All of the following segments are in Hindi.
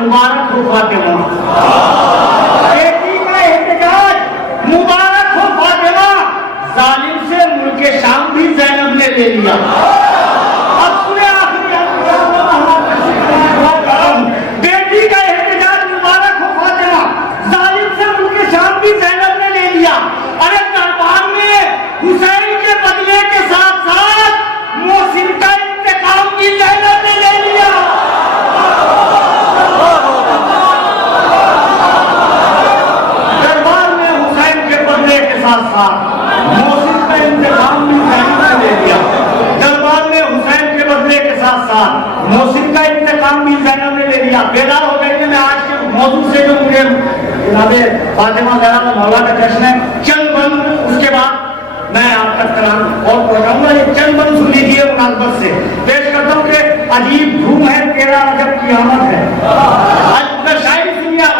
मुबारक हो फातिमा, बेटी का एहतजाज मुबारक हो फातिमा। जालिम से मुल्के शाम भी ज़ैनब ने ले लिया। अब सुने आखिरी बेटी का एहतजाज मुबारक हो फातिमा, जालिम से मुल्के शाम भी ज़ैनब ने ले लिया। अरे दरबार में हुसैन के बदले के साथ साथ मोहसिन का इंतकाम भी ज़ैनब ने ले लिया। दरबार में हुसैन के बदले के साथ साथ मोहसिन का इंतकाम भी ज़ैनब ने ले लिया। दरबार में हुसैन के बदले के साथ साथ मोहसिन का इंतकाम भी ज़ैनब ने ले लिया। बेदार हो गई मैं आज के मौजूद से जो मुझे जनाबे फातिमा ज़हरा मौला का जश्न है, चंद बंद उसके बाद मैं आपका कलाम और पढ़ाऊंगा। ये चंद बंद सुन लीजिए मुनासबत से पेश करता हूँ कि अजीब धूम है तेरा अजब क़यामत है। शायरी सुनिए आप,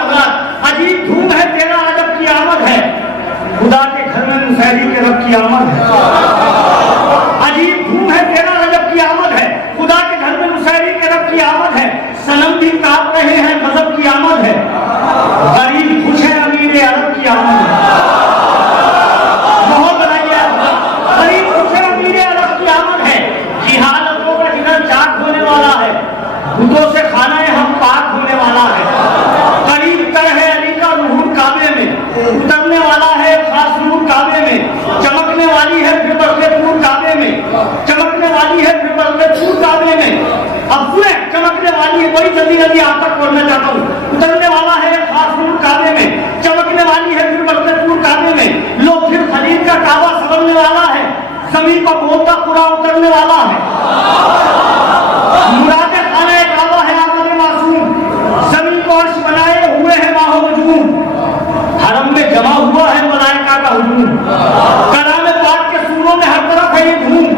अजीब धूम है तेरा अजब क़यामत है, खुदा के घर में मुसैरी के रब की आमद है। अजीब धूम है तेरा अजब क़यामत है, खुदा के घर में मुसैरी के रब की आमद है। सनम भी कांप रहे हैं गज़ब की आमद है, गरीब खुश है अमीर अरब की आमद है। बहुत बनाइए, गरीब खुश है अमीर अरब की आमद है। जिहालतों का जिगर चाक होने वाला है, खुदों से खाना हम पाक होने वाला है। करीब तर है अली का रूहुल काबे में, उतरने वाला है खास नूर काबे में। चमकने वाली है फिर बरक़े तूर काबे में, चमकने वाली है फिर बरक़े तूर काबे में। अब सुने, चमकने वाली है, वही जल्दी जल्दी आप तक पढ़ना चाहता हूँ। उतरने वाला है खास नूर काबे में, चमकने वाली है फिर बरक़े तूर काबे में। लो फिर खलील का काबा संभलने वाला है, ज़मीन पर बोलता पूरा उतरने वाला है। मुरादे खाने काबा है आमद मासूम, ज़मीन को अर्श बनाए हुए है माहो मजूम। हरम में जमा हुआ है मलाइका का हुजूम, कलाम पाक के सूरों में हर तरफ है ये धूम।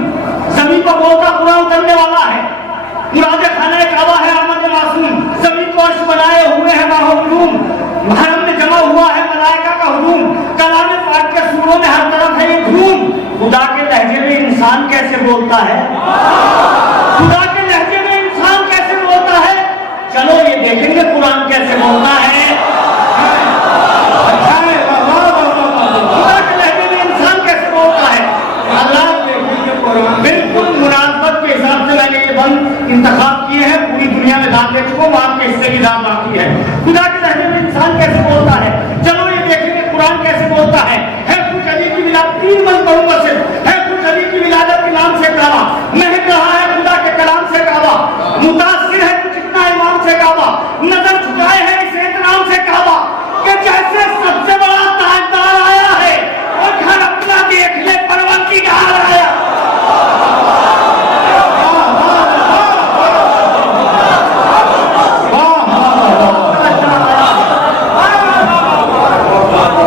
ज़मीन पर बोलता पूरा उतरने वाला है, मुरादे खाने काबा है आमद मासूम, ज़मीन को अर्श बनाए हुए है माहो मजूम। हरम में जमा हुआ है मलाइका का हुजूम, कलाम पाक के सूरों में हर तरफ है ये धूम। खुदा के लहजे में इंसान कैसे बोलता है, खुदा के लहजे में इंसान कैसे बोलता है, चलो ये देखेंगे कुरान कैसे बोलता है। अच्छा है, खुदा के लहजे में इंसान कैसे बोलता है। अल्लाह बिल्कुल मुनासबत के हिसाब से मैंने ये बंद इंतखाब किए हैं। पूरी दुनिया में दाद दे चुका हूँ, आपके हिस्से की दाद बाकी है। खुदा के लहजे में इंसान कैसे बोलता है, चलो ये देखेंगे कुरान कैसे बोलता है। कुछ अली की विलादत, 3 बंद करूंगा सिर्फ। है कुछ अली की विलादत के नाम से काबा, महक रहा है खुदा के कलाम से काबा, मुतासिर है कुछ इतना इमाम से काबा, नजर झुकाए है इस एहतराम से काबा कि जैसे सबसे बड़ा ताजदार आया है और घर अपना देख ले परवरदिगार आया।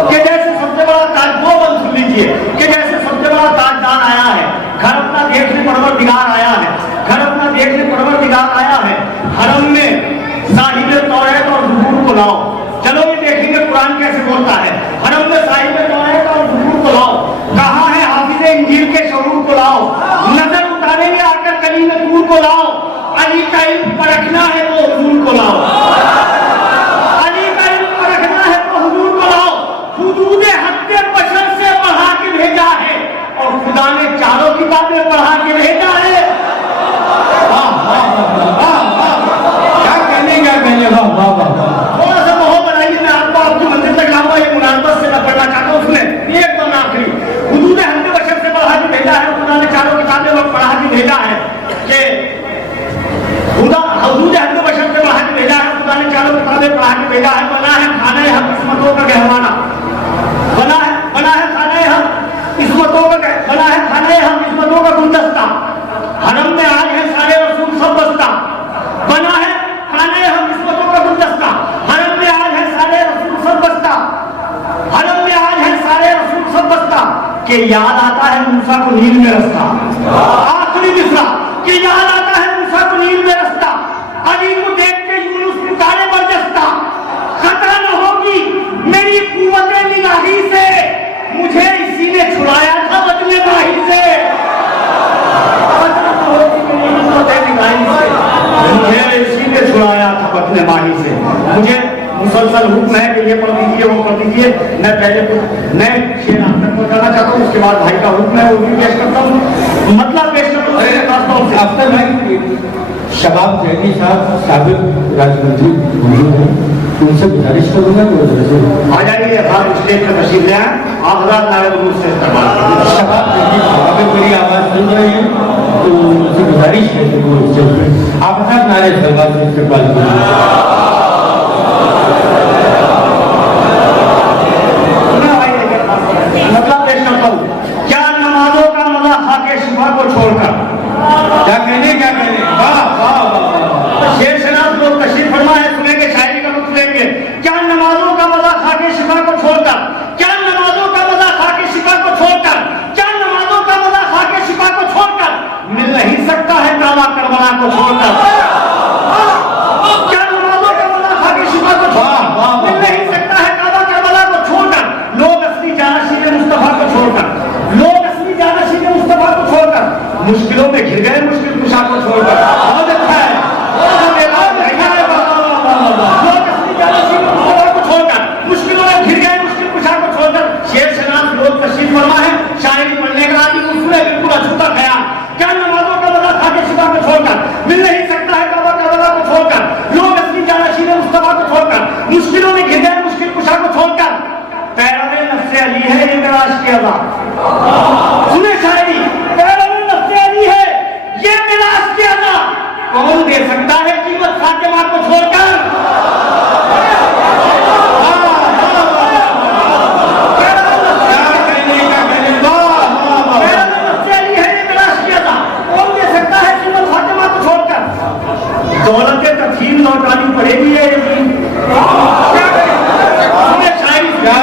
कि जैसे सबसे बड़ा ताज, वो बंद सुन लीजिए, कि जैसे सबसे बड़ा ताजदार आया है, घर अपना देखने परवरदिगार आया है, घर अपना देखने परवरदिगार आया है। हरम में साहिब तौरात और ज़बूर को लाओ, चलो ये देखेंगे कुरान कैसे बोलता है। हरम में साहिब तौरात और ज़बूर को लाओ, कहाँ है हाफिज़ इंजील के शऊर को लाओ, नजर उतारेंगे आकर कलीम तूर को लाओ। अली का इल्म परखना है तो हुजूर को लाओ, अली का इल्म परखना है तो हुजूर को लाओ। हुदूदे हद्दे बशर से बढ़ा के भेजा है और खुदा ने चारों किताबें पढ़ा के भेजा है। क्या कहने क्या कहने, थोड़ा सा मोह बनाइए, मैं आपको आपकी मंजिल तक लाऊंगा। ये मुनासबत से मैं पढ़ना चाहता हूँ, उसमें एक दम आखिरी हुदूदे हद्दे बशर से बढ़ा के भेजा है, खुदा ने चारों किताबें पढ़ा के भेजा है। कि खुदा हुदूदे हद्दे बशर से बढ़ा के भेजा है, खुदा ने चारों किताबें पढ़ा के भेजा है। बना है खाने हम किस्मतों का गहवाना, बना है खाने हम किस्मतों का, बना है खाने हम किस्मतों का गुलदस्ता। हरम में आज है सारे रसूल सब बस्ता, बना है खाने हम किस्मतों का गुलदस्ता। हरम में आज है सारे रसूल सब बस्ता, हरम में आज है सारे रसूल सब बस्ता। कि याद आता है मूसा को नील में रास्ता, आखिरी मिसरा कि याद आता है मूसा को नील में रास्ता। अली को देख के यूनुस पुकारे बरजस्ता, खतरा न होगी मेरी कुव्वत निगाही से, मुझे इसी ने छुड़ाया था बदले माही से। खतरा न होगी मेरी कुव्वत निगाही से, मुझे इसी ने छुड़ाया था बदले माही से। मुझे मुसलसल हुक्म है कि ये पढ़ दीजिए, वो पढ़ दीजिए। मैं पहले मैं शेर आप तक पहुंचाना चाहता हूँ, उसके बाद भाई का हुक्म है वो भी पेश करता हूँ, मतलब पेश करता हूँ। आफ्टर भाई शबाब जैदी साहब साबिक राजमंत्री मौजूद हैं, उनसे गुजारिश करूंगा कि आ जाइए आप स्टेज पर तशरीफ ले आए। आप हज़रात नायब रूप से शबाब जैदी साहब अगर मेरी आवाज़ सुन रहे हैं तो उनसे गुजारिश है कि वो स्टेज पर आप हज़रात नारे सलवार से इस्तेमाल करें। मतलब पेश करता हूँ, क्या नमाजों का मजा खाके शिफा को छोड़कर, क्या कहने वाह वाह वाह। शेर शनाज लोग तशरीफ फरमा है, सुनेंगे, शायरी का लुत्फ लेंगे। क्या नमाजों का मजा खाके शिफा को छोड़कर, क्या नमाजों का मजा खाके शिफा को छोड़कर, क्या नमाजों का मजा खाके शिफा को छोड़कर मिल नहीं सकता है काबा करबला को छोड़कर। क्या नमाजों का मजा खाके शिफा को छोड़कर मिल नहीं सकता है काबा करबला को छोड़कर। लोग असली जानशीन मुस्तफा को छोड़कर, लोग असली जानशीन मुस्तफा को छोड़कर मुश्किलों में घिर गए, मुश्किल कुशा को छोड़कर। बहुत अच्छा है, लोग असली जानशीन मुस्तफा को छोड़कर मुश्किलों में घिर गए, मुश्किल कुशा को छोड़कर। शेर शनाज लोग तशरीफ फरमा है, शायरी पढ़ने का आदमी उसमें बिल्कुल अछूता ख्याल। क्या नमाजों का मजा खाके शिफा को छोड़कर मिल नहीं सकता है काबा करबला को छोड़कर। लोग असली जानशीन मुस्तफा को छोड़कर मुश्किलों में घिर गए, मुश्किल कुशा को छोड़कर। पैरवे नफ्से अली है ये मेरा इश्क़ अज़ा। सुने शायरी, पैरवे नफ्से अली है ये मेरा इश्क़ अज़ा। कौन दे सकता है कीमत फातिमा को छोड़कर। पैरवे नफ्से अली है ये मेरा इश्क़ अज़ा। कौन दे सकता है कीमत फातिमा को छोड़कर। दौलत तफहीम लौटानी पड़ेगी है यकीन। सुने शायरी, क्या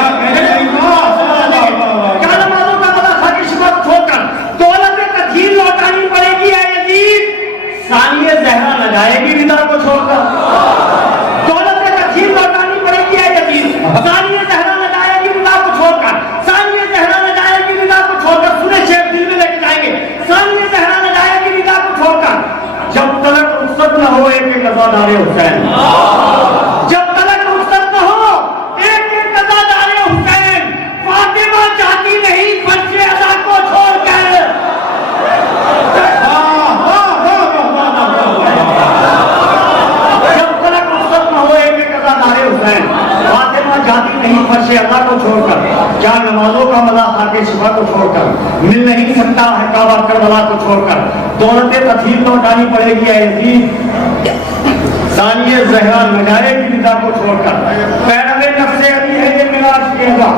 नमाजों का मजा खाके शिफा को छोड़कर दौलत तफहीम लौटानी पड़ेगी है यकीन। सानिए ज़हरा न जाएगी रिदा को छोड़कर। दौलत तफहीम लौटानी पड़ेगी है यकीन। सानिए ज़हरा न जाएगी रिदा को छोड़कर। सानिए ज़हरा न जाएगी रिदा को छोड़कर। सुने शेर दिल में लेके जाएंगे। सानिए ज़हरा न जाएगी रिदा को छोड़कर। जब तक रुखसत न हो एक एक अज़ादारे हुसैन, जब तक रुखसत न हो एक एक अज़ादारे हुसैन। फातिमा चाहती नहीं बच्चे अदा को छोड़कर। जब तक रुखसत न हो एक एक अज़ादारे हुसैन। फातिमा जाती नहीं फर्शे अदा को छोड़कर। क्या नमाजों का मजा खाके शिफा को छोड़कर मिल नहीं सकता है काबा करबला को छोड़कर। दौलत तफहीम लौटानी पड़ेगी है यकीन। सानिए ज़हरा न जाएगी रिदा को छोड़कर। पैरवे नफ्से अली है ये मेरा इश्क़ अज़ा।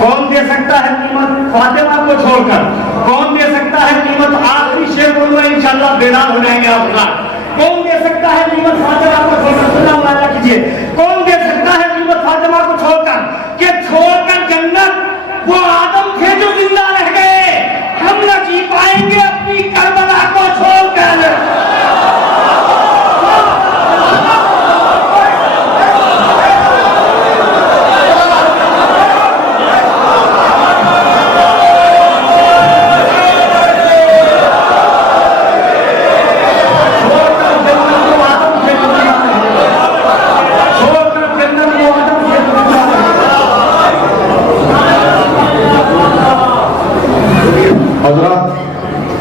कौन दे सकता है कीमत फातिमा को छोड़कर। कौन दे सकता है कीमत, आखिरी शेर बोलूंगा इंशाअल्लाह बेदार हो जाएंगे आप लोग। कौन दे सकता है कीमत फातिमा को छोड़कर। सुनना मुलाजा कीजिए। कौन दे सकता है कीमत फातिमा को छोड़कर कि छोड़कर जन्नत वो आदम थे जो जिंदा रह गए। हम न जी पाएंगे अपनी करबला को छोड़कर।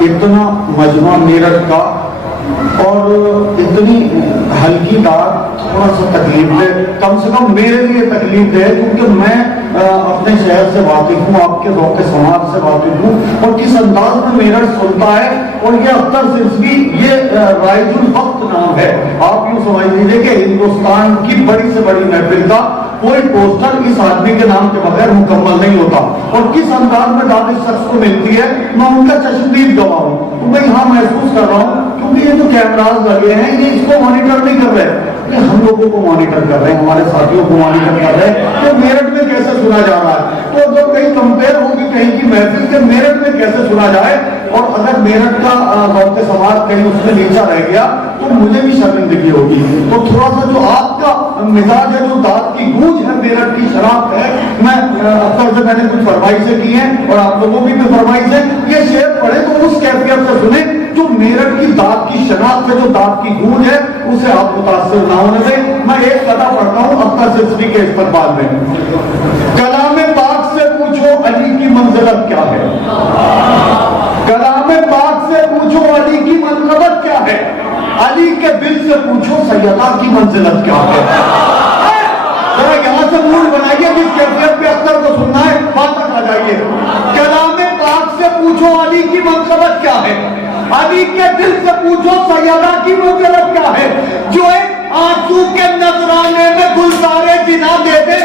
इतना मजमा मेरठ का और इतनी हल्की बात थोड़ा सा तकलीफ है, कम से कम मेरे लिए तकलीफ है, क्योंकि मैं अपने शहर से वाकिफ हूँ, आपके के समाज से वाकिफ हूँ और किस अंदाज में मेरठ सुनता है। और ये अख्तर सिद्दीकी, ये राइजुल वक्त नाम है। आप यूँ समझ लीजिए कि हिंदुस्तान की बड़ी से बड़ी महफिल का कोई पोस्टर इस आदमी के नाम के बगैर मुकम्मल नहीं होता। और किस अंदाज में दाद इस शख्स को मिलती है, मैं उनका चश्मदीद गवाह हूँ। तो मैं यहाँ महसूस कर रहा हूँ, क्योंकि ये जो कैमराज लगे हैं ये इसको मॉनिटर नहीं कर रहे, ये हम लोगों को मॉनिटर कर रहे हैं, हमारे साथियों को मॉनिटर कर रहे हैं कि मेरठ में कैसे सुना जा रहा है। तो जब कहीं कंपेयर होगी कहीं की महफिल के मेरठ में कैसे सुना जाए, और अगर मेरठ का के समाज कहीं उसमें नीचा रह गया तो मुझे भी शर्मिंदगी होगी। तो थोड़ा सा जो आपका मिजाज है, जो दाद की गूंज है, मेरठ की शराब है, मैं अक्सर से मैंने कुछ फरमाइशें की हैं और आप लोगों की भी फरमाइश है, ये शेर पढ़े तो उस कैफियत से सुने जो मेरठ की दाद की शनाख्त से जो दाद की गूंज है उसे आप मुतासिर ना होने दें। मैं एक कदम बस इसलिए के इस्तेमाल में कलाम पाक से पूछो अली की मंजिलत क्या है, कलाम पाक से पूछो अली की मंजिलत क्या है, अली के दिल से पूछो सैयदा की मंजिलत क्या है। जरा यहां से मूड बनाइए, जिस कैफियत पे अख्तर को सुनना है बात तक आ जाइए। कलाम पाक से पूछो अली की मंजिलत क्या है, अली के दिल से पूछो सैयदा की मंजिलत क्या है। जो एक आंसू के नजराने में गुलजारे जिना दे दे,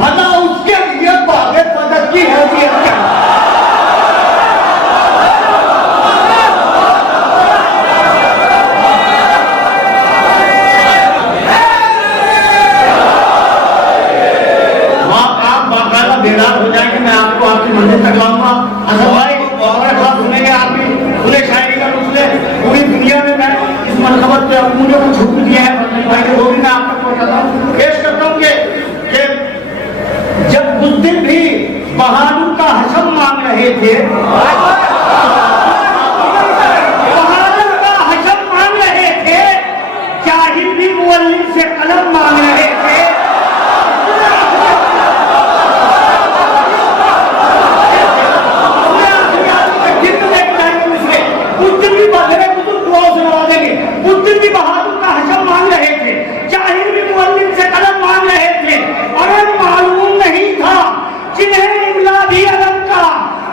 भला उसके लिए बागे सदक की हैसियत क्या है। बेदार हो जाएंगे, मैं आपको आपकी मंदिर तक लाऊंगा। असद भाई और बात सुनेंगे, आप भी पूरे शायरी का उसने पूरी दुनिया में मैं इस मनकबत पे मुझे को छूट दिया है भाई के, वो भी मैं आप तक पहुंचाता हूँ, पेश करता हूँ कि जब उस दिन भी बहादुर का हशम मांग रहे थे, बहादुर का हशम मांग रहे थे, जाहिर भी मुअल्लिम से कलम मांग रहे थे। बहादुर का हशम मांग रहे थे, जाहिर भी मुअल्लिम से कलम मांग रहे थे, और मालूम नहीं था जिन्हें इमला भी अलम का,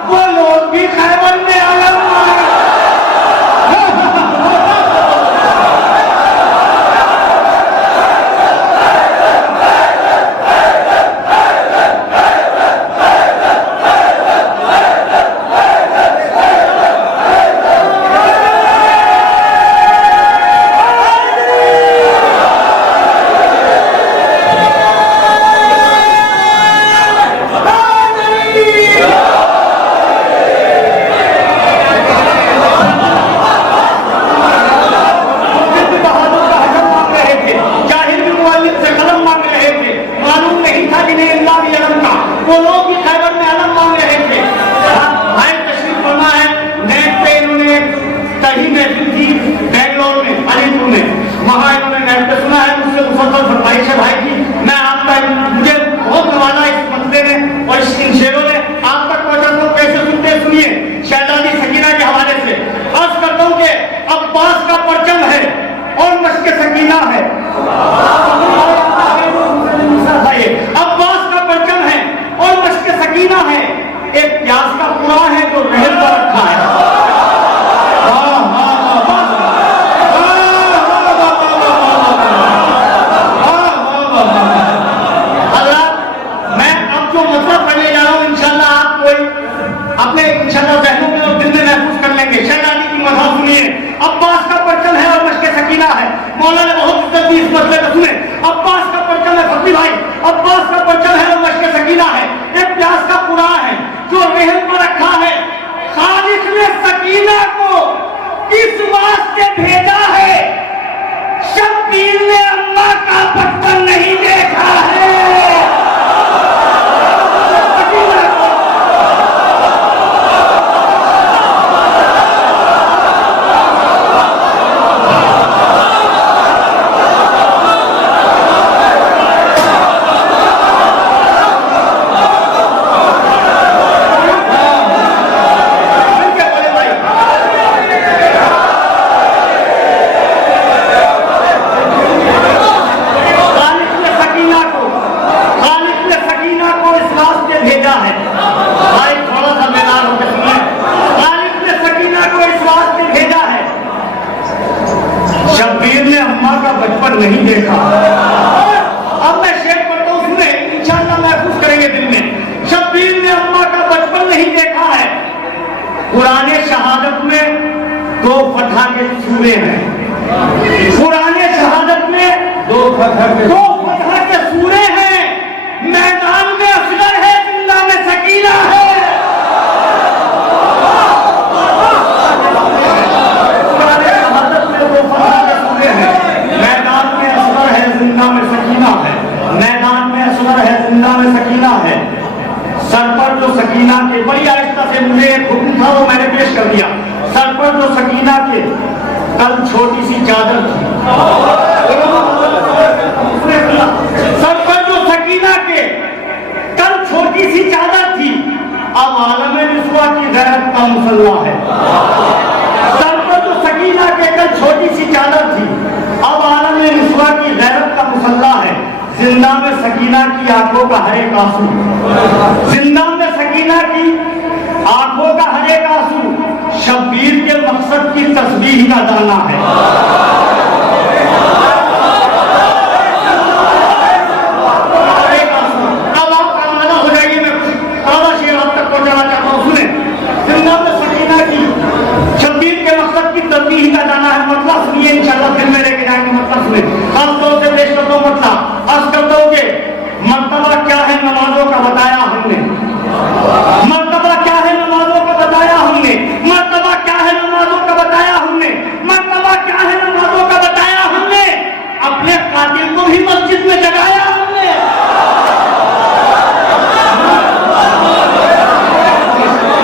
वो लोग भी खैबर में अलम मांग। नहीं देखा। अब मैं शेर पढ़ता हूँ, सुने, इंशाअल्लाह महफूज करेंगे दिल में। शब्बीर ने अम्मा का बचपन नहीं देखा है। कुराने शहादत में 2 फतह के सूरे हैं। कुराने शहादत में 2 फतह के सूरे हैं। मैदान में असगर है, जिंदा में सकीना है। कुराने शहादत में 2 फतह के सूरे हैं। मैदान में असगर है, जिंदा में सकीना है। मैदान में असगर है, जिंदा में सकीना है। सर पर जो सकीना के, बड़ी आहिस्ता से मुझे एक हुक्म था वो मैंने पेश कर दिया। सर पर जो सकीना के कल छोटी सी चादर थी, सर पर जो मुसल्ला है। सर पर तो सकीना के कल छोटी सी चादर थी, अब आलम रिस्वा की गैरत का मुसल्ला है। जिंदा में सकीना की आंखों का हर एक आंसू, जिंदा में सकीना की आंखों का हर एक आंसू शब्बीर के मकसद की तस्बीह का दाना है। अब आप आमाना हो जाइए, मैं थोड़ा शेर आप तक पहुंचाना चाहता हूँ, सुने। जिंदा में सकीना की शब्बीर के मकसद की तस्बीह का दाना है। मतलब सुनिए, इंशाल्लाह फिर में लेके जाएंगे। मतलब सुने, खासतौर से पेश करता हूँ मतलब अर्ज करता हूँ कि मर्तबा क्या है नमाजों का बताया हमने, मर्तबा क्या है नमाजों का बताया हमने, मर्तबा क्या है नमाजों का बताया हमने, मर्तबा क्या है नमाजों का बताया हमने। अपने कातिल को भी मस्जिद में जगाया हमने,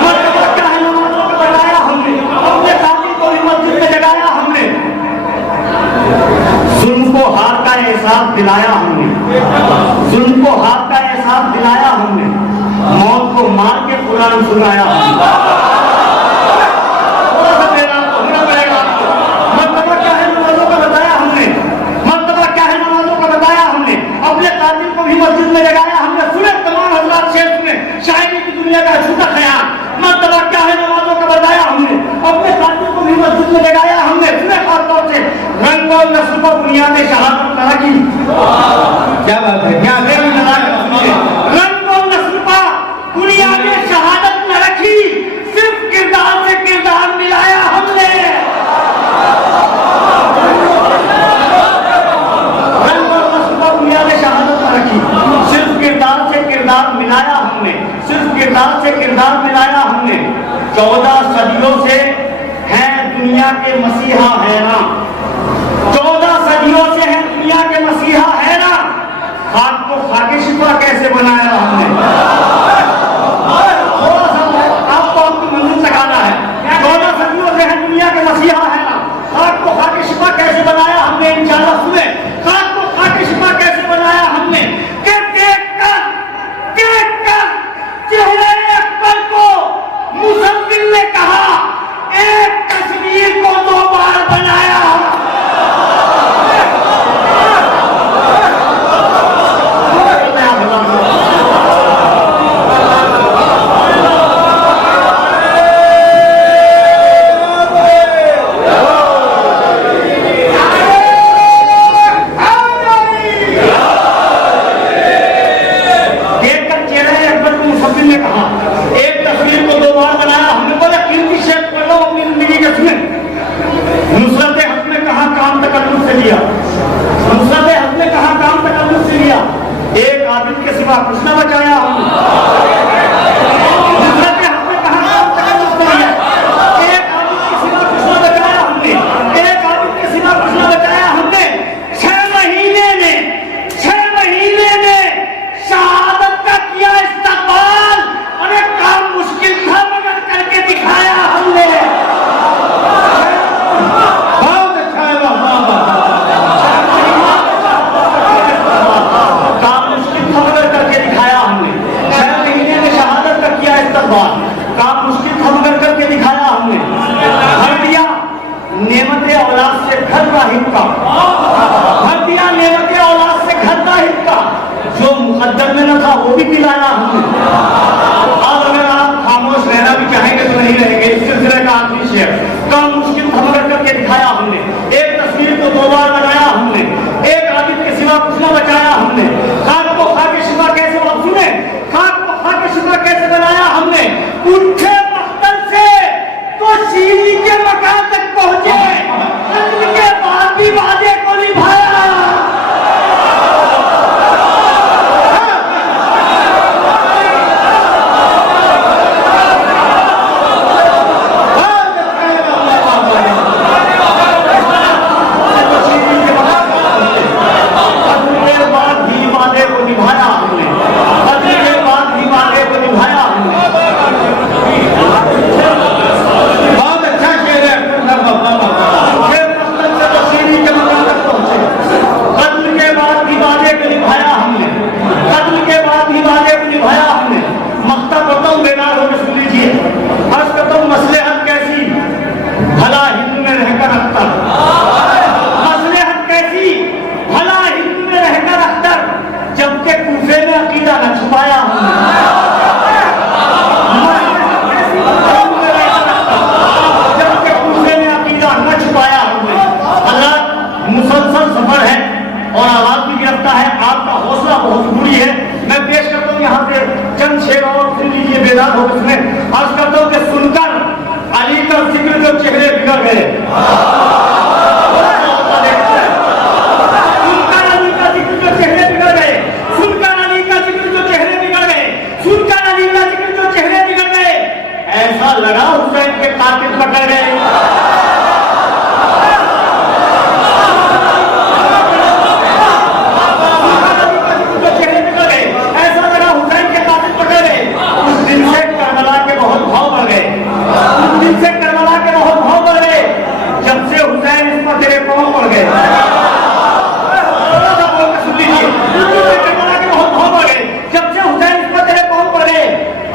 मर्तबा क्या है नमाजों का बताया हमने, अपने कातिल को भी मस्जिद में जगाया हमने। जुल्म को हार का एहसास दिलाया हमने, जुल्म को हार का एहसास दिलाया हमने। मौत को मार के कुरान सुनाया हमने। थोड़ा सा देना पड़ेगा आपको। मर्तबा क्या है नमाजों का बताया हमने, मर्तबा क्या है नमाजों का बताया हमने। अपने कातिल को भी मस्जिद में जगाया हमने। सुने तमाम हजरात, शेर सुने, शायरी की दुनिया का झूठा ख्याल। मर्तबा क्या है नमाजों का बताया हमने, अपने कातिल को भी मस्जिद में जगाया हमने। सुने खासतौर से रंग और नस्ल पर बुनियाद शहादत न रखी। क्या बात है, क्या रंग और नस्ल पर बुनियाद शहादत न रखी, सिर्फ किरदार से किरदार मिलाया हमने। रंग और नस्ल पर बुनियाद शहादत न रखी, सिर्फ किरदार से किरदार मिलाया हमने, सिर्फ किरदार से किरदार मिलाया हमने। 14 सदियों से हैं दुनिया के मसीहा है ना, 14 सदियों से हैं दुनिया के मसीहा है ना। खाक को खाके शिफा कैसे बनाया हमने। थोड़ा सा आपको आपकी मंजिल लगाना है। 14 सदियों से हैं दुनिया के मसीहा है ना, खाक को खाके शिफा कैसे बनाया हमने। इंशाल्लाह सुने, खाक को खाके शिफा कैसे बनाया हमने। के देख कर चेहरे अकबर को मुसव्विर ने कहा, एक तस्वीर को 2 बार बनाया। कुछ न बचाया हमने, नुसरत के हक में कहा काम तकल्लुफ से लिया। एक आदमी के सिवा कुछ न बचाया हमने, एक आदमी के सिवा कुछ न बचाया हमने। 6 महीने में शहादत का किया इस्तकबाल, अरे काम मुश्किल था मगर करके दिखाया हमने। बहुत अच्छा है, काम मुश्किल था मगर करके दिखाया हमने। 6 महीने में शहादत का किया इस्तकबाल, काम मुश्किल था मगर करके दिखाया हमने। भर दिया नेमत औलाद से घर राहिब का, भर दिया नेमत औलाद से घर राहिब का, जो मुकद्दर में न था वो भी पिलाया हमने। अब अगर आप खामोश रहना भी चाहेंगे तो नहीं रहेंगे। इस सिलसिले का आखिरी शेर, काम मुश्किल था मगर करके दिखाया हमने। एक तस्वीर को 2 बार लगाया हमने, एक आबिद के सिवा कुछ न बचाया हमने। खाक को खाके शिफा कैसे, आप सुने, खाक को खाके शिफा कैसे बनाया हमने। उठे मख्तल से तो शीरी के मकान तक पहुंचे, कत्ल के बाद भी वादे को निभाया। सुल्तान अली का जिक्र जो चेहरे बिगड़ गए, सुल्तान अली का जिक्र जो चेहरे बिगड़ गए, सुल्तान अली का जिक्र जो चेहरे बिगड़ गए, ऐसा लगा हुसैन के कातिल पकड़ गए।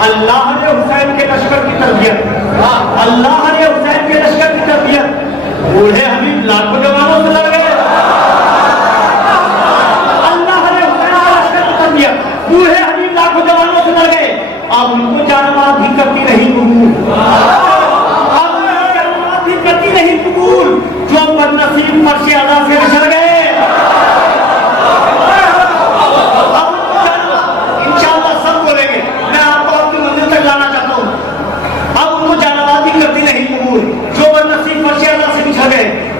अल्लाह ने हुसैन के लश्कर की तरबियत, अल्लाह ने हुसैन के लश्कर की तरबियत, बूढ़े हबीब लाखों जवानों से लड़ गए। अल्लाह ने हुसैन के लश्कर की तरबियत, बूढ़े हबीब लाखों जवानों से लड़ गए। अब उनको जानमाल भी करती नहीं कबूल, अब उनको जानमाल भी करती नहीं कबूल, जो बदनसीब फर्श अदा से रचड़ गए।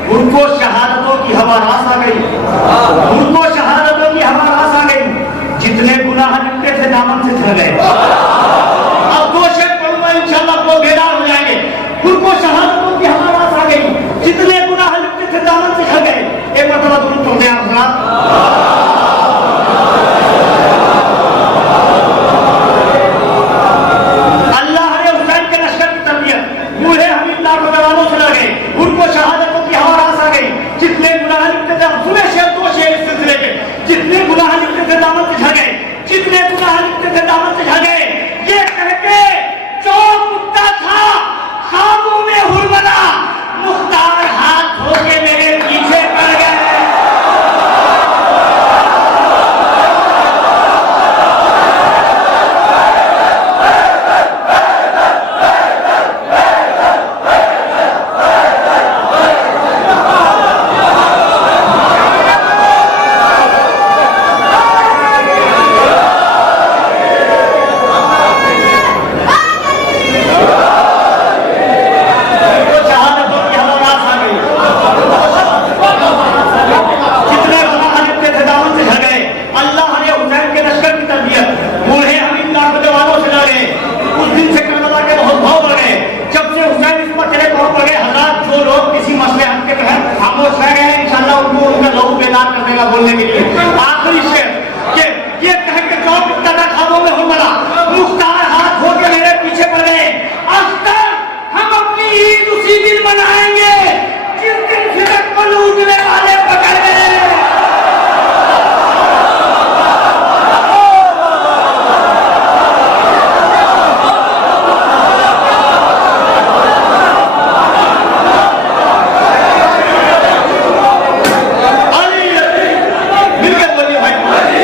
उनको शहादतों की हवा रास आ गई, उनको शहादतों की हवा रास आ गई। जितने गुनाह लिखते थे दामन से झड़ गए। अब दो शेर पढ़ूंगा इंशाल्लाह वो बेदार हो जाएंगे। उनको शहादतों की हवा रास आ गई, जितने गुनाह लिखते थे दामन से झड़ गए। एक मरतबा दुरूद पढ़ते हैं आप। अल्लाह ने हुसैन के लश्कर की तरबियत, बूढ़े हबीब लाखों जवानों से लड़ गए। उनको शहादतों की हवा रास आ गई। जितने गुनाह लिखते थे, सुने शेर दो शेर इस सिलसिले के, जितने गुनाह लिखते थे दामन से झड़ गए, जितने गुनाह लिखते थे दामन से झड़ गए। ये कह के चौक उठता था खाबों में हुरमला, मुख्तार हाथ धो के मेरे पीछे पड़ गए। बोलने के लिए आखिरी शेर ये कह के जॉब करना खाबों में हो मरा, मुख्तार हाथ धो के मेरे पीछे पड़ गए। अख्तर हम अपनी ईद उसी दिन मनाएंगे जिस दिन फिरक को लूटने वाले पकड़ गए। मिलकर बोलिए भाई।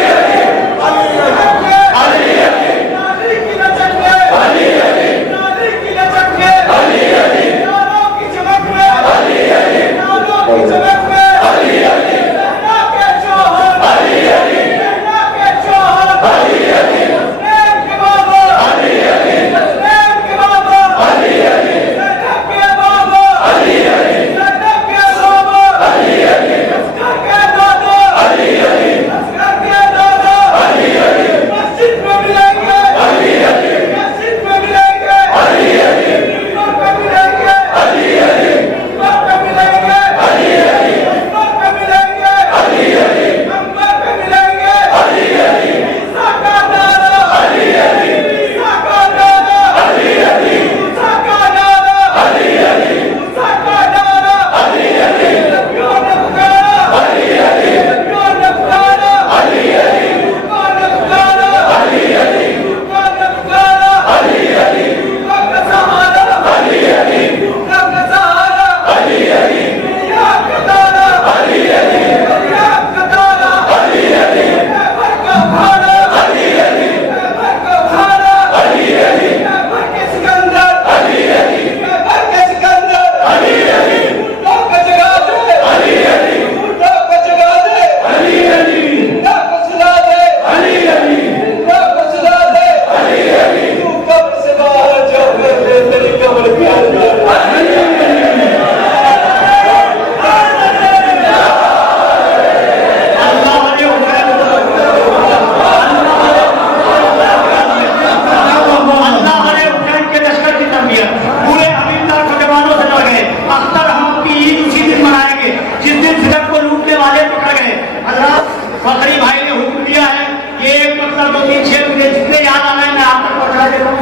कर दो, 3 शेर मुझे जितने याद आ रहे हैं मैं आप तक पहुंचा देता हूँ।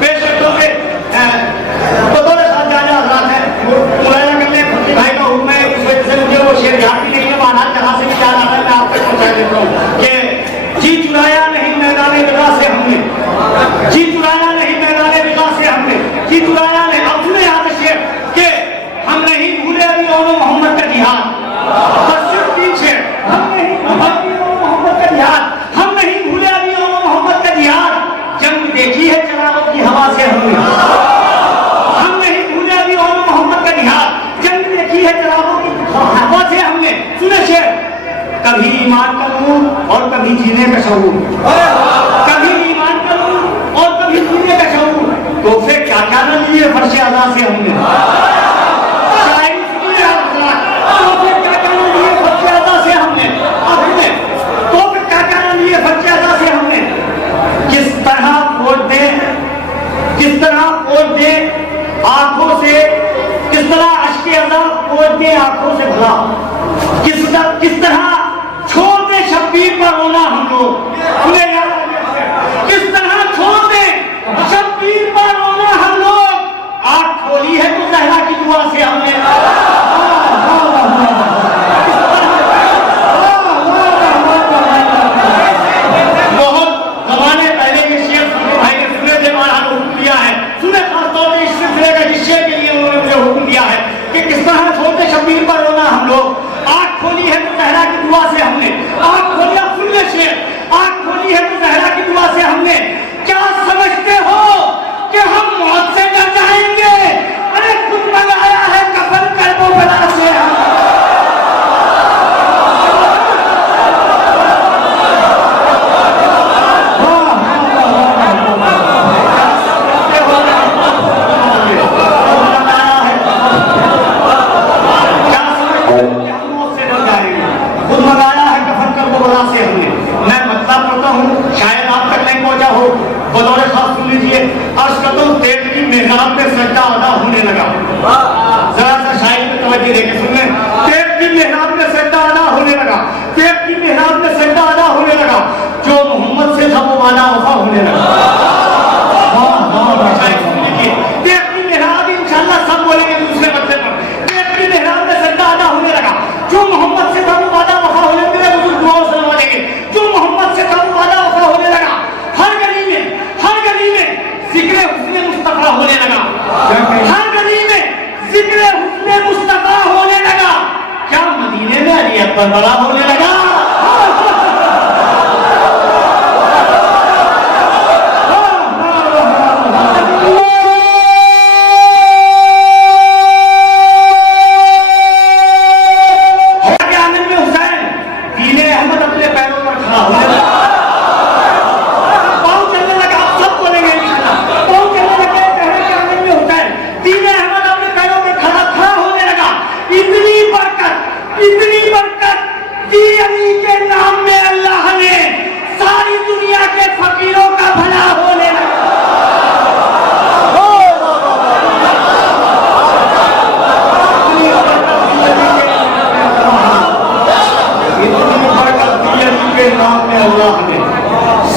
पेश कर दोगे बतौर साथ जाना हजरात है मुलायना करने फकीर भाई का हुक्म है, इस वजह से मुझे वो शेर याद भी नहीं है, माना जहां से भी याद आता है मैं आप तक पहुंचा देता हूँ कि जी चुराया नहीं मैदान विदा से हमने, जी चुराया नहीं मैदान विदा से हमने, जी चुराया नहीं। अब सुने यहाँ पे शेर के हम नहीं भूले अली और मोहम्मद का जिहाद, बस सिर्फ 3 शेर, हम नहीं भूले अली और मोहम्मद का जिहाद, हम नहीं भूले अली और मोहम्मद का जिहाद, जंग देखी है चरागों की हवा से हमने, हम नहीं भूले अली और मोहम्मद का जिहाद, जंग देखी है चरागों की हवा से हमने। सुने शेर, कभी ईमान का नूर और कभी जीने का शऊर, कभी ईमान का नूर और कभी जीने का शऊर, तो फिर क्या क्या न लिए फर्श अदा से हमने, शायरी सुनिए आप हजरात, तो फिर क्या क्या न लिए फर्श अदा से हमने, तो फिर क्या क्या न लिए फर्श अदा से हमने। किस तरह वोट दे, किस तरह वोट दे आंखों से, किस तरह अश्के अदा वोट दे आंखों से भला, किस तरह छोड़ दे शब्बीर पर रोना हम लोग, किस तरह छोड़ दे शब्बीर पर रोना हम लोग, आँख खोली है तो जहरा की दुआ से हमने। बहुत जमाने पहले ये शेर फकीर भाई ने सुने थे, मारा हुक्म दिया है, सुने खासतौर पर इस सिलसिले का जिस शेर के लिए उन्होंने मुझे हुक्म दिया है कि किस तरह छोड़ दे शब्बीर पर रोना हम लोग, आँख खोली है तो जहरा की दुआ से हमने, आँख खोली, अब सुन ले शेर, आँख खोली है तो जहरा की दुआ से हमने। क्या समझते हो कि हम मौत से न जाएंगे, अरे खुद मंगाया है कफन कर्बो बला से हम। शायद आप तक नहीं पहुंचा हो, बतौर खास सुन लीजिए, अर्ज करता हूँ पेट की मेहराब में सजदा अदा होने लगा, जरा सा शायद में तवज्जो देके सुन लें, पेट की मेहराब में सजदा अदा होने लगा, पेट की मेहराब में सजदा अदा होने लगा, जो मोहम्मद से था वो वादा वफा होने लगा। शायद सुन लीजिए, पेट की मेहराब इंशाल्लाह सब बोलेंगे दूसरे बच्चे पर, पेट की मेहराब में सजदा अदा होने लगा, जो मोहम्मद से था वो वादा वफा होने लगा, दुआओं से नवाजेंगे, जो मोहम्मद से था वो वादा वफा होने लगा, हर गली में जिक्र हुस्ने मुस्तफा होने लगा, हर गली में जिक्र हुस्ने मुस्तफा होने लगा, क्या मदीने में अली अकबर बड़ा होने लगा।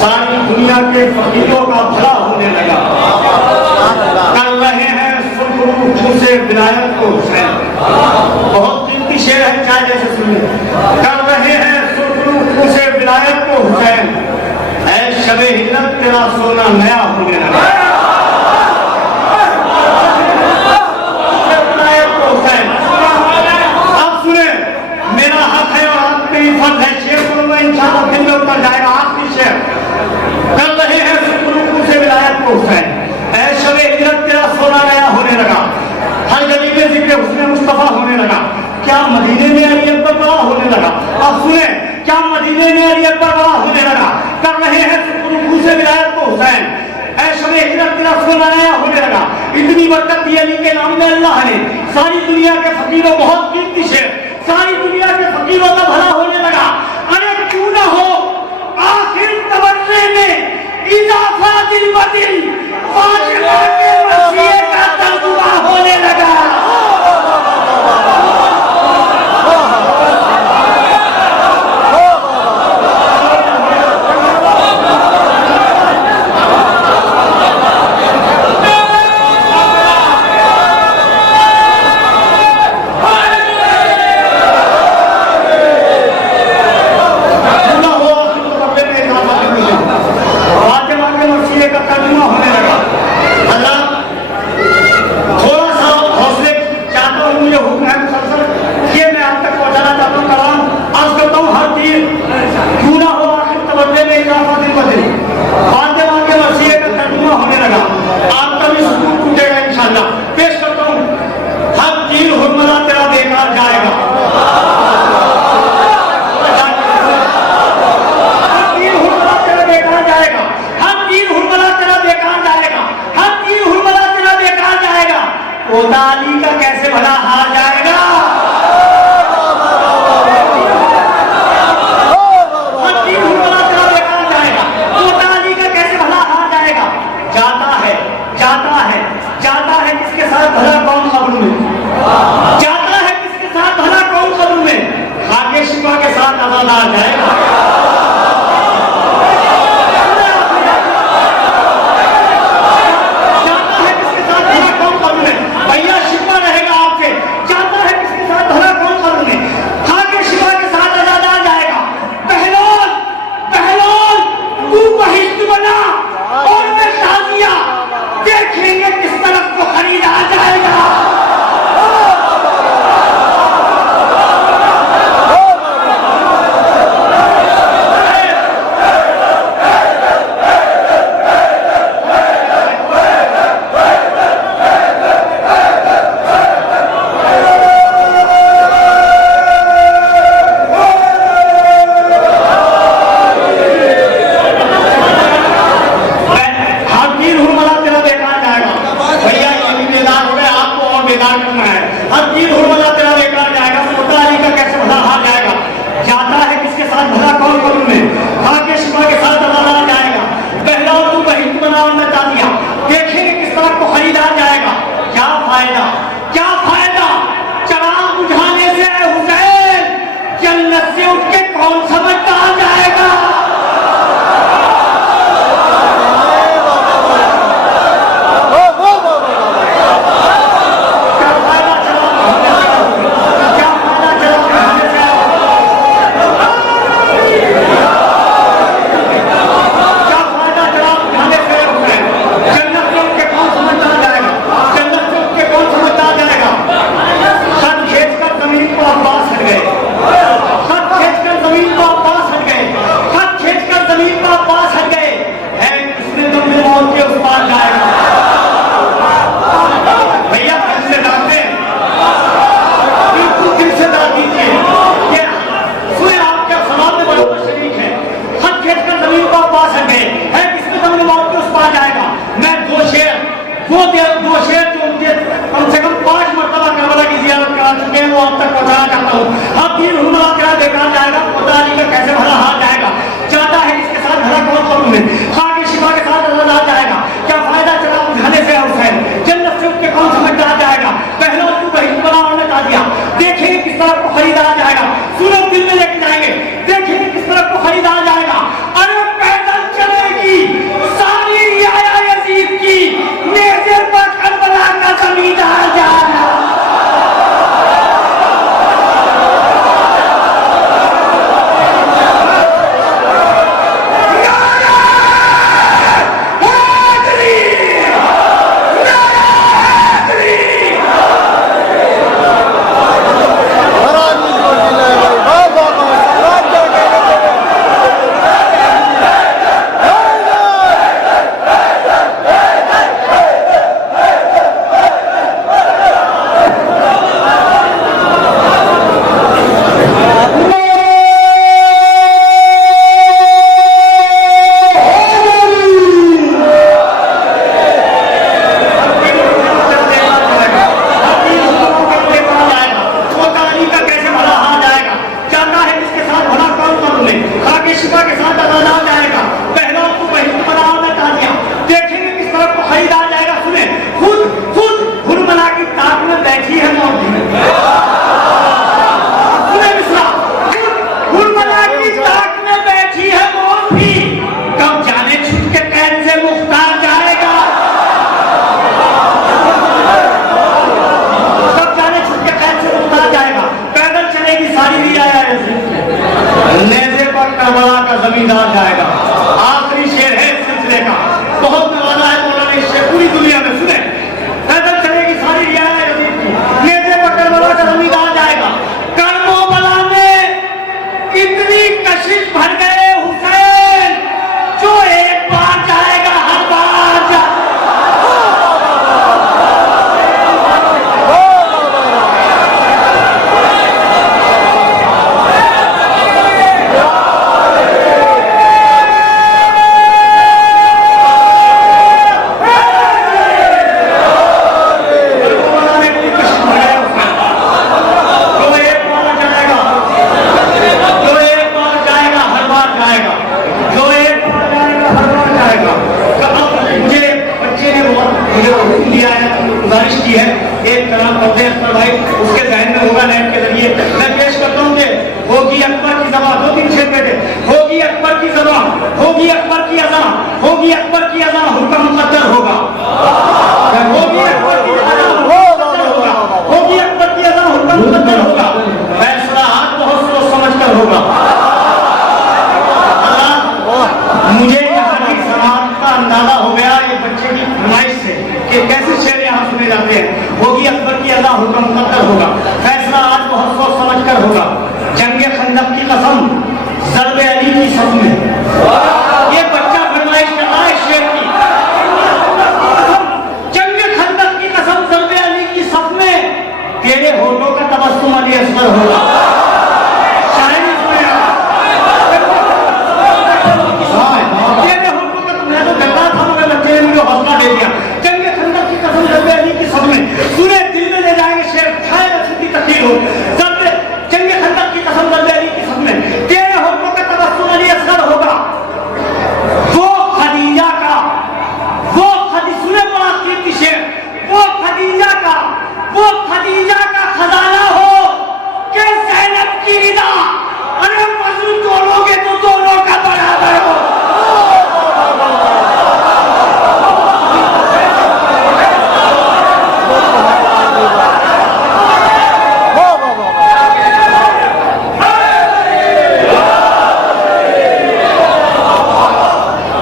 सारी दुनिया के फकीरों का भला होने लगा, कर रहे हैं सुल्तान से विलायत को हुसैन, बहुत कीमती शेर है, चाहे जैसे सुनिए, कर रहे हैं सुल्तान से विलायत को हुसैन, ऐ शबे हिजरत तेरा सोना नया होने लगा, विलायत को हुसैन। अब सुने, मेरा हक है और आप मेरी फर्ज है, शेर बोलूंगा इंशाल्लाह दिन में उतर जाएगा, आखिरी शेर, कर रहे हैं सुल्तान से विलायत को हुसैन, ऐ शबे हिजरत तेरा सोना नया होने लगा, हर गली में जिक्र हुस्ने मुस्तफा होने लगा, क्या मदीने में अली अकबर बड़ा होने लगा। अब सुने, क्या मदीने में अली अकबर बड़ा होने लगा, कर रहे हैं सुल्तान से विलायत को हुसैन, ऐ शबे हिजरत तेरा सोना नया होने लगा, इतनी बरकत दी अली के नाम में अल्लाह ने, सारी दुनिया के फकीरों, बहुत कीमती शेर, सारी दुनिया के फकीरों का भला होने लगा। अरे क्यों ना हो आखिर तवज्जो में इजाफा दिल बदिल, फातिमा के मसीह का तर्जुमा होने लगा। मिले। फातिमा के मसीहे का तर्जुमा होने लगा। अल्लाह थोड़ा सा हौसले चाहता हूँ, मुझे हुक्म है मुसलसल ये मैं आप तक पहुँचाना चाहता हूँ। कलाम आज करता हूँ, हर चीज क्यों ना हो आखिर तवज्जो में इजाफा दिन ब दिन। फातिमा के मसीहे का तर्जुमा होने लगा। आपका भी सुकून टूटेगा इंशाअल्लाह। पेश करता हूँ, हर तीर हुर्मला तेरा बेकार जाएगा। हर तीर हुर्मला तेरा बेकार जाएगा। हर तीर हुर्मला तेरा बेकार जाएगा। हर तीर हुर्मला तेरा बेकार जाएगा। पोता अली का कैसे भला हार जाएगा। हर तीर हुर्मला तेरा बेकार जाएगा। पोता अली का कैसे भला हार जाएगा। जाता है जाता है जाता है किसके साथ भला कौन कब्र में। जाता है किसके साथ भला कौन कब्र में। खाके शिफा के साथ अजादार जाएगा। जाता है किसके साथ भला कौन कब्र में। भैया शिफा रहेगा आपके। जाता है किसके साथ भला कौन कब्र में। खाके शिफा के साथ अजादार जाएगा। पहलवान पहलवान तू बहिश्त बना और मैं शादिया, देखेंगे किस तरफ को खरीदा जाएगा। होगी अकबर की अज़ां हुक्म मुक़द्दर होगा, होगी अकबर की अज़ां होगी अकबर की अज़ां हुक्म मुक़द्दर होगा, फैसला आज बहुत सोच समझ कर होगा। मुझे यह हदीस समाज का अंदाजा हो गया ये बच्चे की फरमाइश से कि कैसे शेर यहाँ सुने जाते हैं। होगी अकबर की अज़ां हुक्म मुक़द्दर होगा, फैसला आज बहुत सोच समझ कर होगा। जंगे खंदक की कसम ज़र्बे अली की सफ में, ये बच्चा फरमाइश कर रहा है शेर की। जंगे खंदक की कसम ज़र्बे अली की सफ में, तेरे होठों का तबस्सुम अली असगर होगा। शायरी सुने तेरे होठों का, मैं तो डरता था मगर बच्चे ने मुझे हौसला दे दिया। जंगे खंदक की कसम ज़र्बे अली की सफ में, सुने दिल में ले जाएंगे शेर, शायद उसकी तकलीफ हो। जंगे खंदक की कसम ज़र्बे अली की सफ में, तेरे होठों का तबस्सुम अली असगर होगा। वो खदीजा का, वो सुने बड़ा कीमती शेर, वो खदीजा का खजाना हो कि ज़ैनब की रिदा, अरे वज़न तोलोगे तो दोनों का बराबर हो।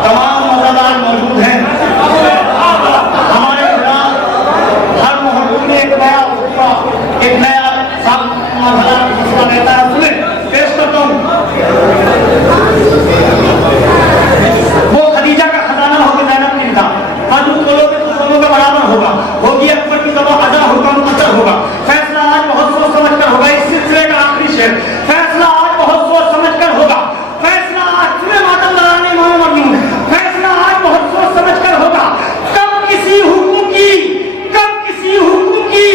तमाम मज़ादार मौजूद हैं। हमारे खुदा हर मोहल्ले में एक नया मसला रहता है। सुने पेश करता हूँ। वो खदीजा का खजाना होगा ज़ैनब की रिदा, वज़न तोलोगे तो दोनों का बराबर होगा। होगी अकबर की अज़ां हुक्म मुक़द्दर होगा, फैसला आज बहुत सोच समझ कर होगा। इस सिलसिले का आखिरी शेर, फैसला आज बहुत सोच समझ कर होगा। फैसला आज सुने मातम लड़ाने इमाम मौजूद, फैसला आज बहुत सोच समझ कर होगा। कब किसी हुक्म की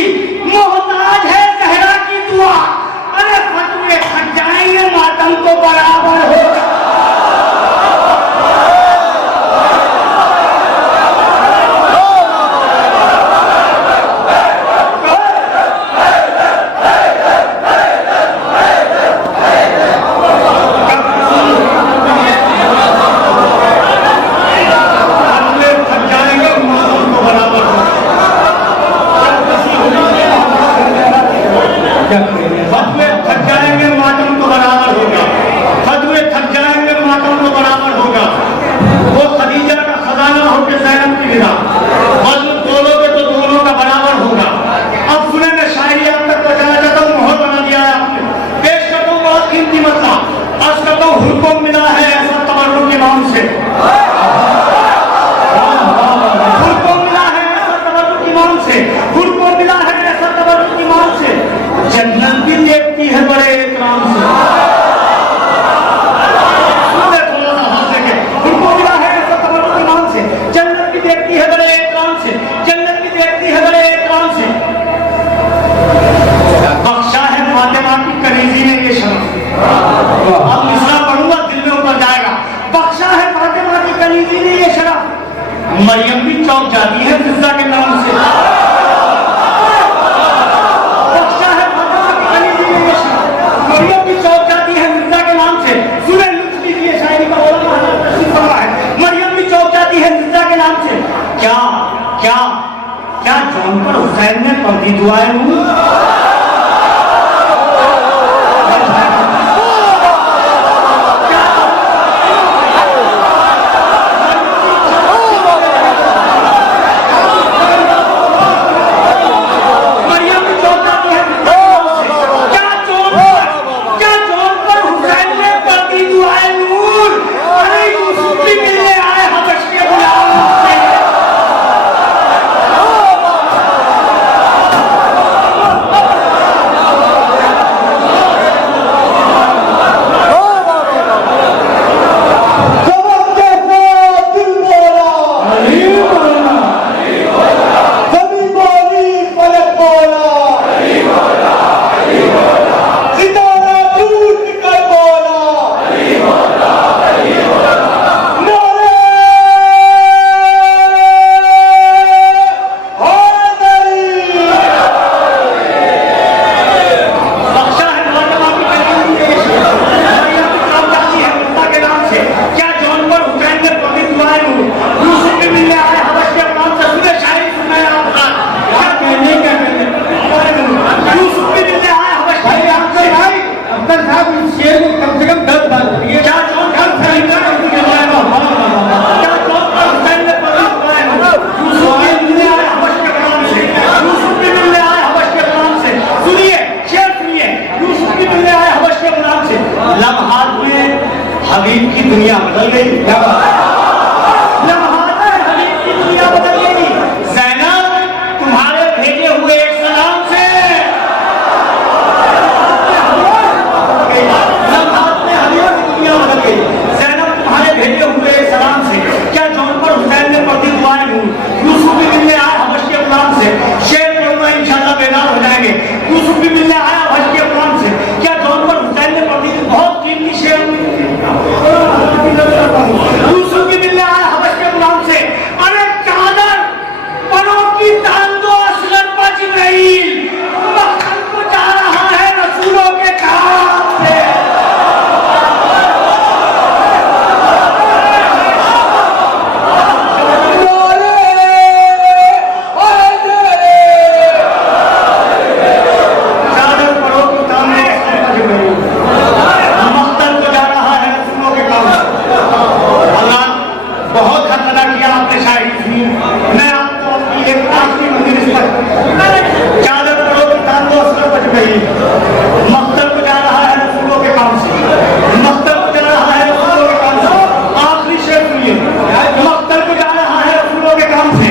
मोहताज है ज़हरा की दुआ, अरे फतवे थक जाएंगे मातम को बराबर होगा। फतवे थक जाएंगे मातम को बराबर होगा, फतवे थक जाएंगे मातम को बराबर होगा। वो खदीजा का खजाना हो के ज़ैनब की रिदा, वज़न तोलोगे तो दोनों का बराबर होगा। अब सुने मैं शायरी आप तक पहुंचाना चाहता हूँ, मोहर बना दिया है आपने। पेश करता हूँ बहुत कीमती मतला, अर्ज़ करता हूँ हुक्म मिला है ऐसा तबर्रुक के नाम से, हुक्म मिला है ऐसा तबर्रुक इमाम से, हुक्म मिला है ऐसा तबर्रुक इमाम से, जन्नत भी देखती है बड़े इकराम से। थोड़ा सा हंस के, उनको मिला है ऐसा तबर्रुक इमाम से, जन्नत भी देखती है बड़े इकराम से, जन्नत भी देखती है बड़े इकराम से। बख्शा है फातिमा की कनीज़ी ने ये शर्फ, अब मिसरा पढ़ूंगा दिल में उतर जाएगा। बख्शा है फातिमा की कनीज़ी ने ये शर्फ, मरियम भी चौंक जाती है फिज़्ज़ा के नाम से। मरियम भी चौंक जाती है मिर्जा के नाम से। सुने लुत्फ लीजिए शायरी का, मरियम भी चौंक जाती है मिर्जा के नाम से। क्या क्या क्या जौन पर हुसैन ने पढ़ी दुआएं हूँ, लम्हात हबीब की दुनिया बदल गई। ज़ैनब तुम्हारे भेजे हुए एक सलाम से लम्हात में हबीब की दुनिया बदल गई। ज़ैनब तुम्हारे भेजे हुए एक सलाम से क्या जौन पर हुसैन ने पढ़ी दुआएं हूँ, यूसुफ भी मिलने आया हबश के गुलाम से, शेर पढ़ूंगा इंशाल्लाह बेदार हो जाएंगे। यूसुफ भी मिलने आया हबश के गुलाम से, क्या जौन पर हुसैन ने पढ़ी बहुत कीमती शेर, यूसुफ भी मिलने आया हबश के गुलाम से। अरे चादर परों की तान दो असगर पर जिब्राइल, मक्तल को जा रहा है रसूलों के काम से। चादर परों की तान दो असगर पर जिब्राइल, मक्तल को जा रहा है रसूलों के काम से। अल्लाह बहुत हक अदा किया आपने शायरी सुनी। मैं आपको अपनी एक आखिरी मंजिल पर चादर परों की तान दो असगर पर जिब्राइल, मक्तल को जा रहा है रसूलों के काम से, मक्तल को जा रहा है रसूलों के काम से। आखिरी शेर सुनिए, मक्तल को जा रहा है रसूलों के काम से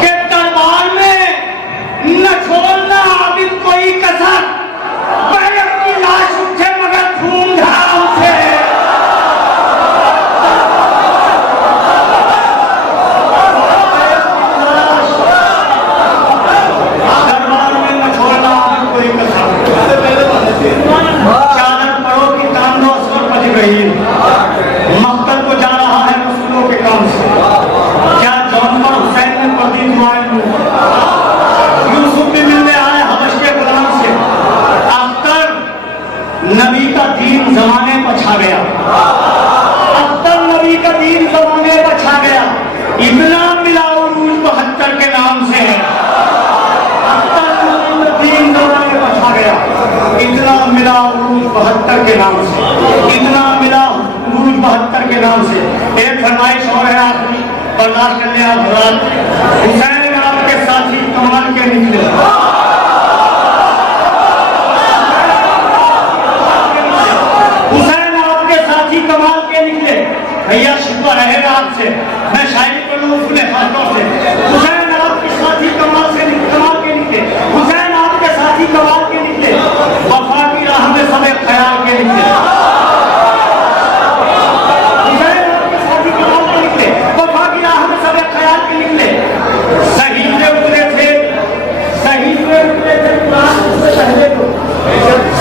कि दरबार में न छोड़ना आबिद कोई कसर, बैरक की लाश उठे मगर धूमधाम से। दरबार में न छोड़ना आबिद कोई कसर, चादर परों की तान दो असगर पर जिब्राइल, मक्तल को जा रहा है रसूलों के काम से। क्या जौन पर हुसैन ने पढ़ी दुआएं हूँ, यूसुफ भी मिलने आए हबश के गुलाम से। अख्तर नबी का दीन जमाने पर छा गया, अख्तर नबी का दीन जमाने पर छा गया। इतना मिला उरूज 72 के नाम से है। अख्तर नबी का दीन जमाने पर छा गया, इतना मिला उरूज 72 के नाम से, इतना मिला उरूज 72 के नाम से। एक फरमाइश और है आपकी, बर्दाश्त कर ले आप हज़रात। हुसैन आपके साथी कमाल के निकले, हुसैन आपके साथी कमाल के निकले। भैया शुक्र रहेगा आपसे, मैं शायरी पढ़ूँ सुने खासतौर से। हुसैन आपके साथी कमाल के निकले, हुसैन आपके साथी कमाल के निकले, वफा की राह में सब एक ख्याल के निकले। हुसैन आपके साथी कमाल के निकले, वफा की राह में सब एक ख्याल के निकले। शहीद उतरे थे, शहीद उतरे थे कुरान तुझसे पहले जो,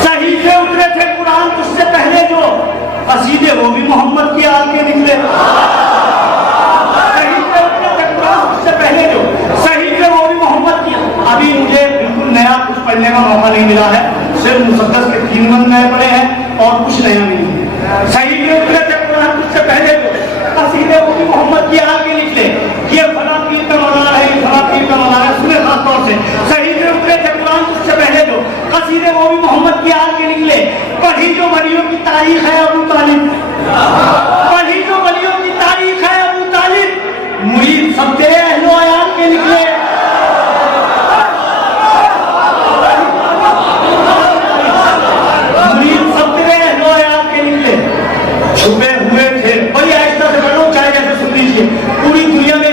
शहीद उतरे थे कुरान तुझसे पहले जो, कसीदे वो भी मोहम्मद के आगे निकले। शहीद उतरे थे कुरान तुझसे पहले जो, शहीद वो भी मोहम्मद की। अभी मुझे बिल्कुल नया कुछ पढ़ने का मौका नहीं मिला है, सिर्फ मुसद्दस के 3 बंद नए पढ़े हैं और कुछ नया नहीं है। शहीद उतरे थे कुरान तुझसे पहले जो, कसीदे वो भी मोहम्मद के आगे निकले। ये फला पीर का मज़ार है, फला पीर का मज़ार है, सुने खास तौर से। शहीद उतरे थे कुरान तुझसे पहले जो, कसीदे वो भी मोहम्मद के आगे निकले। पढ़ी जो वलियों की तारीख है अबू तालिब, पढ़ी जो वलियों की तारीख है अबू तालिब, मुरीद सब तेरे अहलो अयाल के निकले। मुरीद सब तेरे अहलो अयाल के निकले। छुपे हुए थे, बड़ी आहिस्ता से पढ़ो, चाहे जैसे सुन लीजिए। पूरी दुनिया में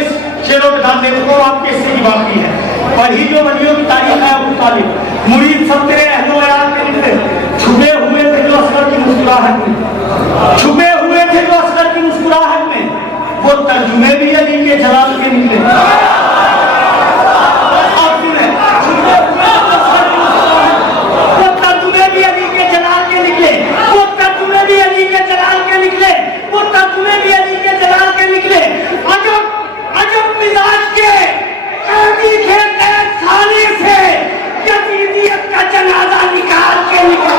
शेरों के साथ देखो आपके हिस्से की बाकी है। पढ़ी जो वलियों की तारीख है अबू तालिब, मुरीद सब तेरे अहलो अयाल के निकले। छुपे हुए थे जो असगर की मुस्कुराहट में, छुपे हुए थे जो असगर की मुस्कुराहट में, वो तर्जुमे भी अली के जलाल के निकले। वो तर्जुमे भी अली के जलाल के निकले, वो तर्जुमे भी अली के जलाल के निकले, वो तर्जुमे भी अली के जलाल के निकले। अजब अजब मिजाज के कैदी के कैद खाने से यजीदियत का जनाजा निकाल के निकले।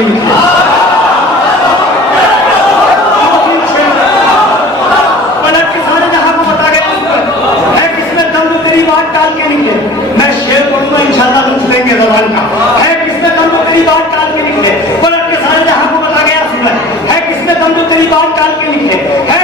के निकले। पलट के सारे जहां को बता गया है किसमें दम तो तेरी बात टाल के निकले। मैं शेर बोलूंगा इंशाल्लाह लुत्फ लेंगे जबान का। है किसमें दम तो तेरी बात टाल के निकले। पलट के सारे जहां को बता गया सुबह है किसमें दम तो तेरी बात टाल के निकले। है